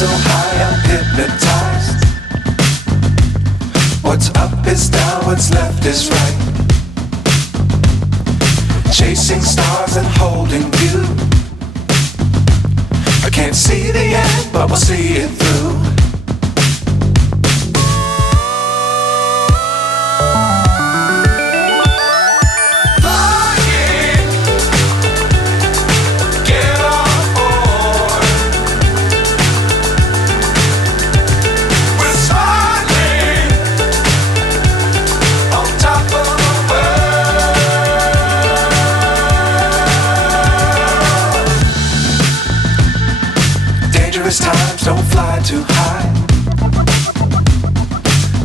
so high I'm hypnotized. What's up is down, what's left is right. Chasing stars and holding you. I can't see the end, but we'll see it through. Times don't fly too high.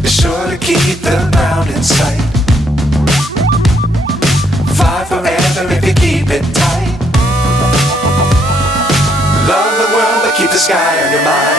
Be sure to keep the ground in sight. Fly forever if you keep it tight. Love the world but keep the sky on your mind.